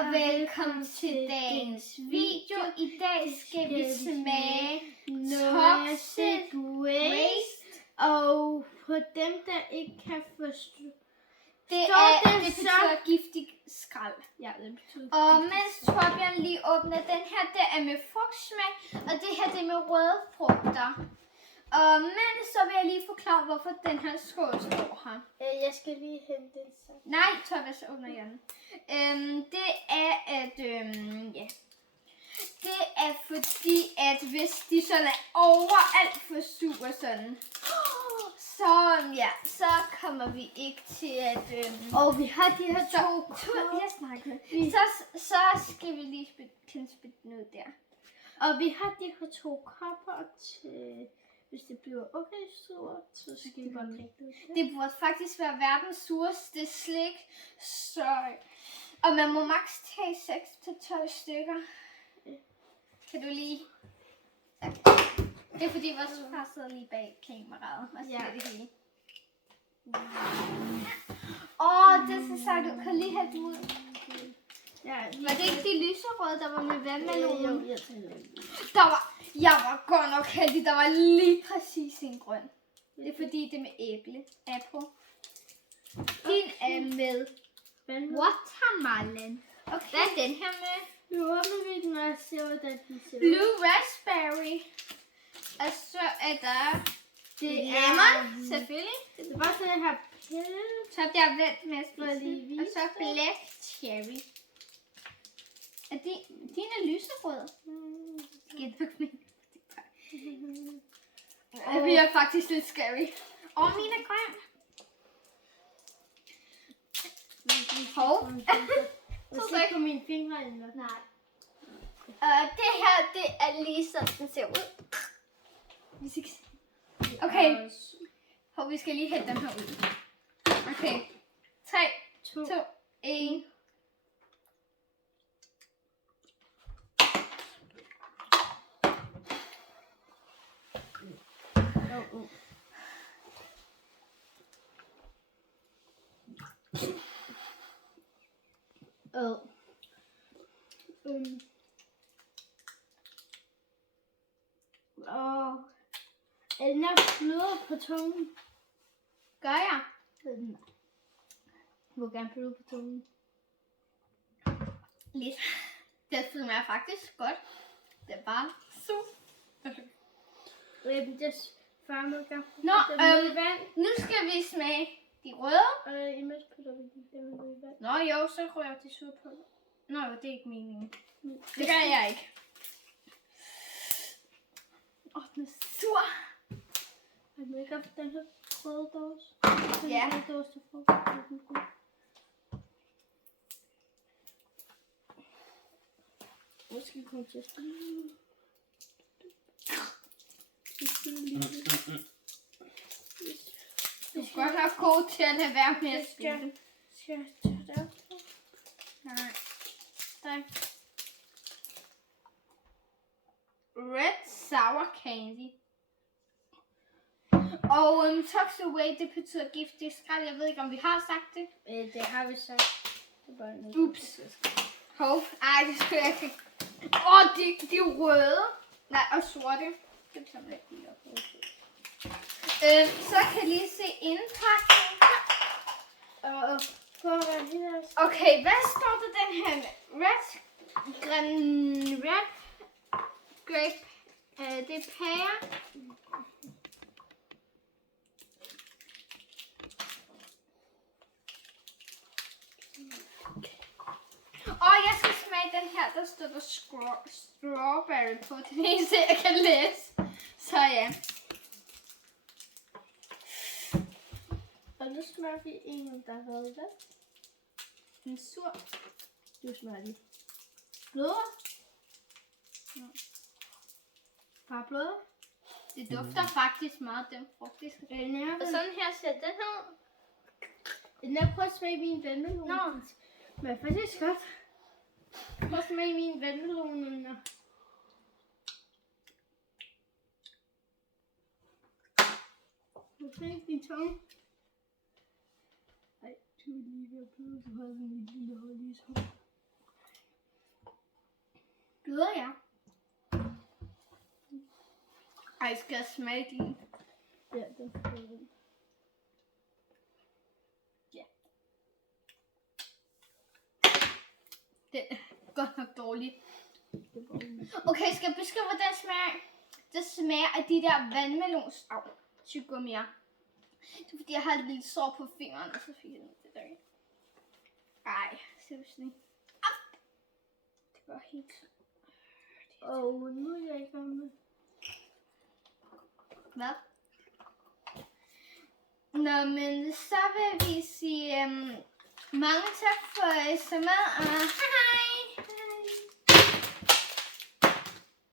og velkommen til dagens video. I dag skal vi smage Toxic Waste. Og for dem, der ikke kan forstå, det betyder giftig skrald. Ja, det betyder. Og mens Torbjørn lige åbner den her, det er med frugtsmag, og det her det er med røde frugter. Men så vil jeg lige forklare, hvorfor den her skål står her. Jeg skal lige hente den så. Nej, Torbjørn, så åbner jeg den. Det er, at det er fordi, at hvis de sådan er overalt for sur sådan, så kommer vi ikke til at... Og vi har de her to kopper. Jeg snakker. Så skal vi lige spille den ud der. Og vi har de her to kopper til... Hvis det bliver okay surt, så skal vi bare drikke det. Det burde faktisk være verdens sureste slik. Og man må maks tage 6-12 stykker. Kan du lige... Det er fordi vores far sidder lige bag kameraet og ser det hele. Det er så sagt, du kan lige have det ud. Ja, var det ikke de lyserøde, der var med vandmelon? Jeg var godt nok heldig, der var lige præcis en grøn. Det er fordi, det er med æble. Apple. Din er med watermelon. Okay. Hvad er den her med? Nu åbner vi den og ser, hvordan den ser ud. Blue raspberry. Og så er der lemon, selvfølgelig. Det er bare sådan her pille. Så er der vendt med spidsen. Og så black cherry. Er din er lyserød? Skal du ikke det bliver faktisk lidt scary. Min er grøn. Hov. Så på mine fingre eller? Nej. Det her, det er lige sådan, den ser ud. Okay. Hov, vi skal lige hente dem her ud. Okay. 3, 2, 1. Den er blød på tungen. Gør jeg? Den må gerne blød på tungen. Lidt. Det smager faktisk godt. Det er bare super. Det farmer gerne. Nu skal vi smage de røde. Imens putter vi dem i vand. Nå jo, så rører de sur på. Nå jo, det er ikke meningen. Det gør jeg ikke. Den er sur. Har du ikke haft den her røde dåse? Ja. Den her dåse til frugt. Måske komme til at stille. Du er godt nok god til at lade være med at spille. Skal jeg tage det op? Nej. Tak. Red sour candy. Og toxic waste, det betyder giftig skrald. Jeg ved ikke, om vi har sagt det. Det har vi sagt. Ups. Hov. Ej, det skulle jeg ikke. De er røde. Nej, og sorte. Det bliver lidt lige op. Så kan I lige se indpakningen her. Okay, hvad står der den her med? Red grape. Det er pære. Jeg skal smage den her, der står der strawberry på. Det er den eneste, jeg kan læse. Så ja. Og nu smager vi en, der har været der. Den er sur. Nu smager de. Blødere? Ja. Bare blødere? Det dufter faktisk meget den frugtiske. Og sådan her ser den her ud. Den er prøv at smage min vandmelon. Nå. Men faktisk godt. Prøv at smage min vandmelon. Hvorfor ikke din tunge? Ej, du er lige ved at bløde. Du har sådan en lille hold i så. Byder jeg. Ej, skal jeg smage din? Ja, det er fint. Ja. Det er godt nok dårligt. Okay, skal jeg beskrive, hvad den smager? Det smager af de der vandmelons. Au, tygummier. Det er fordi, jeg har et lille sår på fingeren, og så fik jeg det der. Ej, seriously. Det var helt... Nu er jeg i gang med. Hvad? Nå, men så vil vi sige mange tak for smad, og hej hej!